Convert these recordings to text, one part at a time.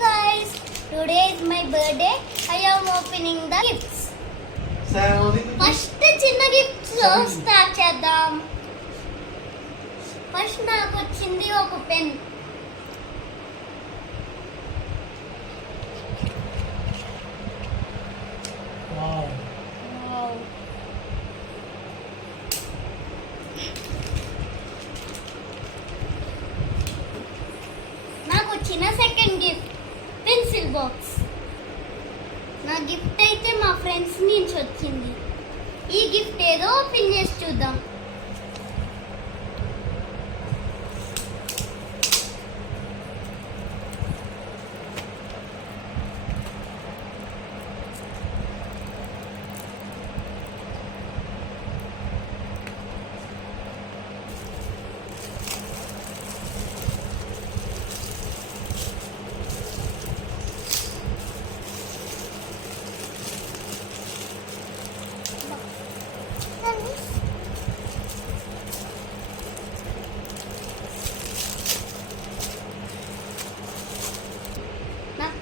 guys, today is my birthday. I am opening the gifts. First చిన్న gifts start చేద్దాం. ఫస్ట్ నాకు వచ్చింది ఒక పెన్. నాకు వచ్చిన సెకండ్ గిఫ్ట్ పెన్సిల్ బాక్స్. నా గిఫ్ట్ అయితే మా ఫ్రెండ్స్ నుంచి వచ్చింది. ఈ గిఫ్ట్ ఏదో ఓపెన్ చేసి చూద్దాం.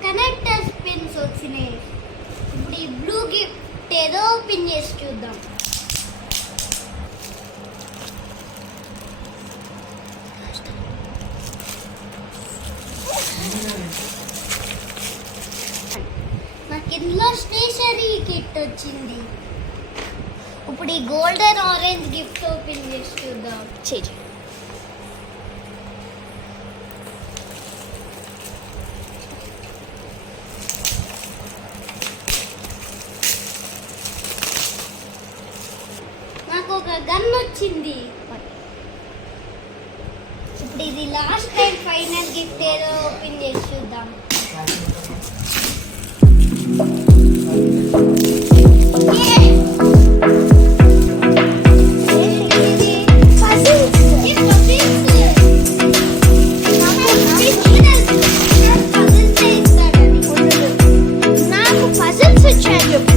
కనెక్టర్ పిన్స్ వచ్చినాయి. ఇప్పుడు ఈ బ్లూ గిఫ్ట్ ఏదో ఓపెన్ చేసి చూద్దాం. నాకు ఇందులో స్టేషనరీ కిట్ వచ్చింది. ఇప్పుడు ఈ గోల్డెన్ ఆరెంజ్ గిఫ్ట్ ఓపెన్ చేసి చూద్దాం. చేయి. నాకు ఒక గన్ వచ్చింది. ఇప్పుడు ఇది లాస్ట్ టైం ఫైనల్ గిఫ్ట్ ఏదో ఓపెన్ చేసి చూద్దాం. నాకు పజిల్స్ వచ్చాయి.